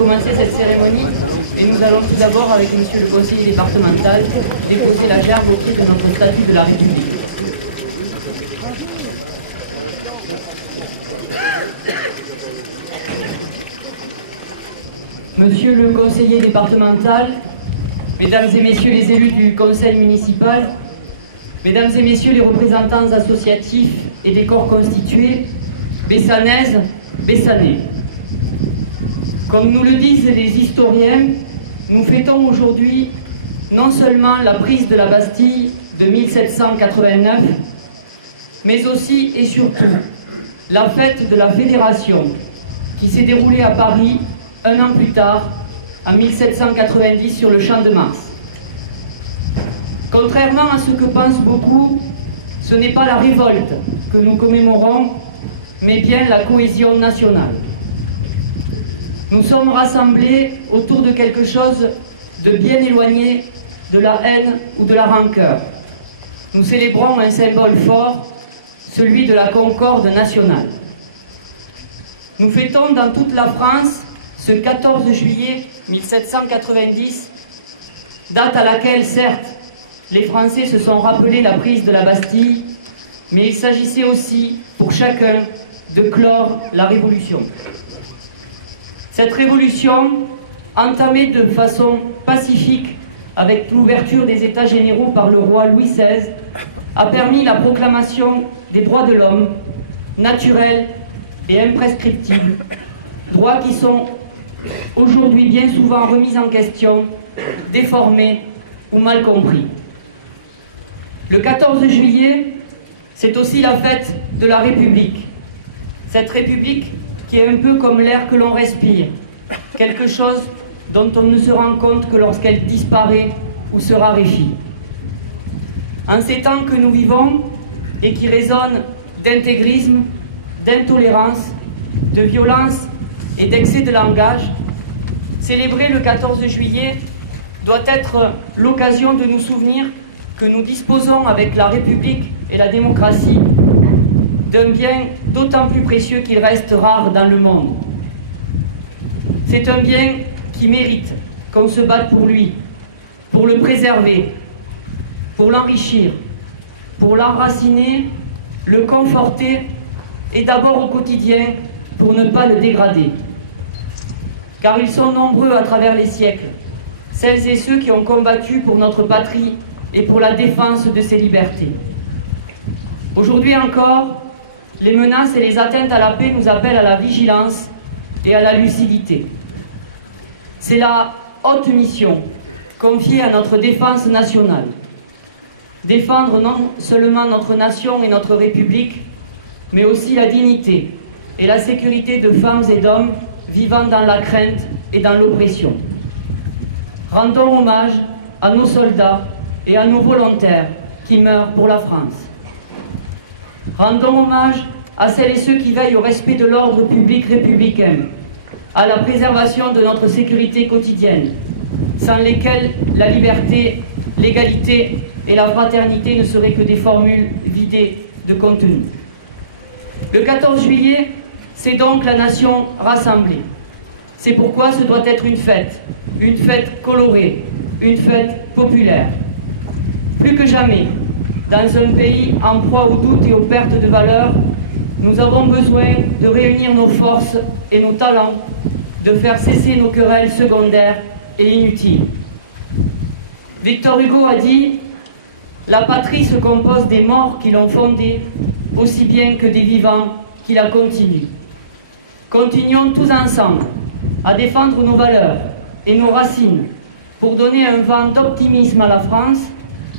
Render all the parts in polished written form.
commencer cette cérémonie et nous allons tout d'abord, avec monsieur le conseiller départemental, déposer la gerbe au pied de notre statut de la République. Monsieur le conseiller départemental, mesdames et messieurs les élus du conseil municipal, mesdames et messieurs les représentants associatifs et des corps constitués, Bessanaises, Bessanais. Comme nous le disent les historiens, nous fêtons aujourd'hui non seulement la prise de la Bastille de 1789, mais aussi et surtout la fête de la Fédération qui s'est déroulée à Paris un an plus tard, en 1790, sur le Champ de Mars. Contrairement à ce que pensent beaucoup, ce n'est pas la révolte que nous commémorons, mais bien la cohésion nationale. Nous sommes rassemblés autour de quelque chose de bien éloigné de la haine ou de la rancœur. Nous célébrons un symbole fort, celui de la concorde nationale. Nous fêtons dans toute la France ce 14 juillet 1790, date à laquelle, certes, les Français se sont rappelés la prise de la Bastille, mais il s'agissait aussi, pour chacun, de clore la Révolution. Cette révolution, entamée de façon pacifique avec l'ouverture des États généraux par le roi Louis XVI, a permis la proclamation des droits de l'homme, naturels et imprescriptibles, droits qui sont aujourd'hui bien souvent remis en question, déformés ou mal compris. Le 14 juillet, c'est aussi la fête de la République. Cette République qui est un peu comme l'air que l'on respire, quelque chose dont on ne se rend compte que lorsqu'elle disparaît ou se raréfie. En ces temps que nous vivons et qui résonnent d'intégrisme, d'intolérance, de violence et d'excès de langage, célébrer le 14 juillet doit être l'occasion de nous souvenir que nous disposons avec la République et la démocratie d'un bien d'autant plus précieux qu'il reste rare dans le monde. C'est un bien qui mérite qu'on se batte pour lui, pour le préserver, pour l'enrichir, pour l'enraciner, le conforter et d'abord au quotidien pour ne pas le dégrader. Car ils sont nombreux à travers les siècles, celles et ceux qui ont combattu pour notre patrie et pour la défense de ses libertés. Aujourd'hui encore, les menaces et les atteintes à la paix nous appellent à la vigilance et à la lucidité. C'est la haute mission confiée à notre défense nationale. Défendre non seulement notre nation et notre République, mais aussi la dignité et la sécurité de femmes et d'hommes vivant dans la crainte et dans l'oppression. Rendons hommage à nos soldats et à nos volontaires qui meurent pour la France. Rendons hommage à celles et ceux qui veillent au respect de l'ordre public républicain, à la préservation de notre sécurité quotidienne, sans lesquelles la liberté, l'égalité et la fraternité ne seraient que des formules vidées de contenu. Le 14 juillet, c'est donc la nation rassemblée. C'est pourquoi ce doit être une fête colorée, une fête populaire. Plus que jamais, dans un pays en proie aux doutes et aux pertes de valeur, nous avons besoin de réunir nos forces et nos talents, de faire cesser nos querelles secondaires et inutiles. Victor Hugo a dit « La patrie se compose des morts qui l'ont fondée, aussi bien que des vivants qui la continuent. » Continuons tous ensemble à défendre nos valeurs et nos racines pour donner un vent d'optimisme à la France,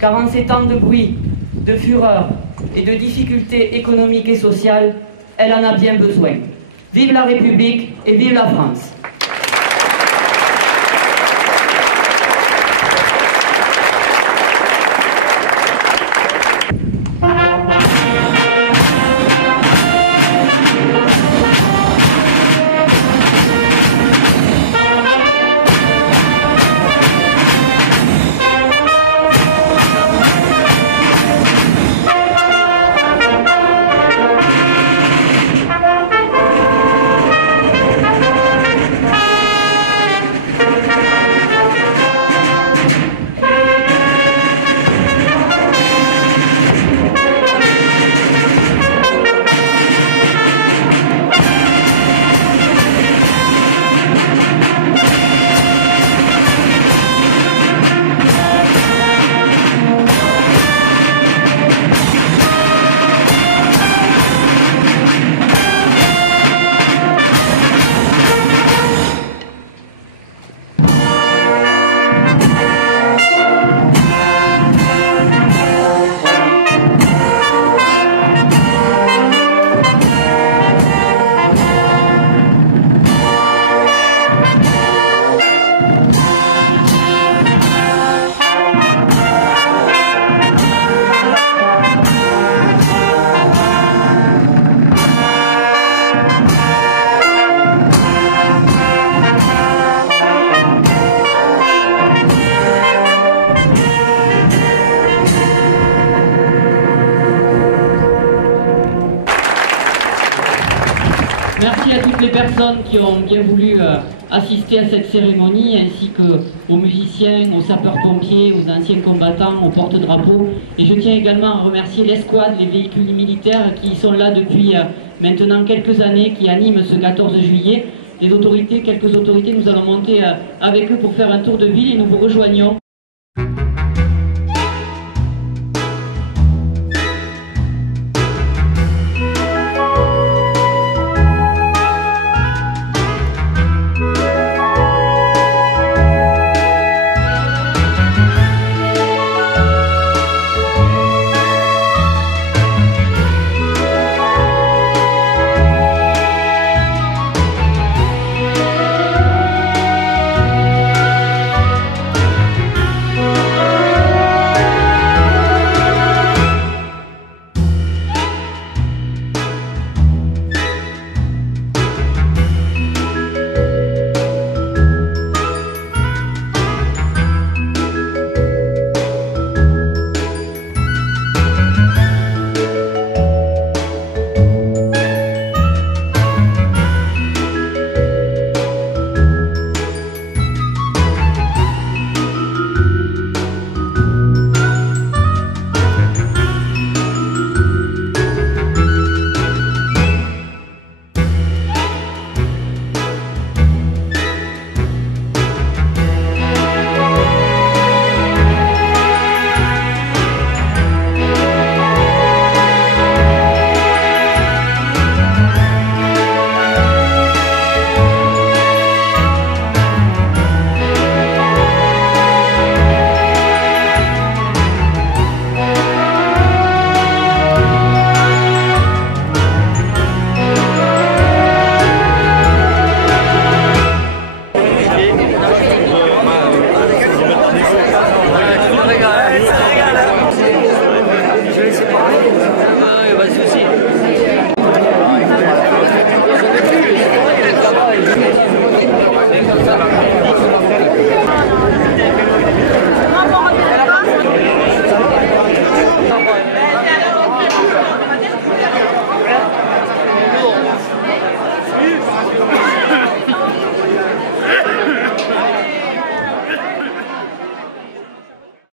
car en ces temps de bruit, de fureur et de difficultés économiques et sociales, elle en a bien besoin. Vive la République et vive la France! Merci à toutes les personnes qui ont bien voulu assister à cette cérémonie, ainsi qu'aux musiciens, aux sapeurs-pompiers, aux anciens combattants, aux porte-drapeaux. Et je tiens également à remercier l'escouade, les véhicules militaires qui sont là depuis maintenant quelques années, qui animent ce 14 juillet. Les autorités, quelques autorités, nous allons monter avec eux pour faire un tour de ville et nous vous rejoignons.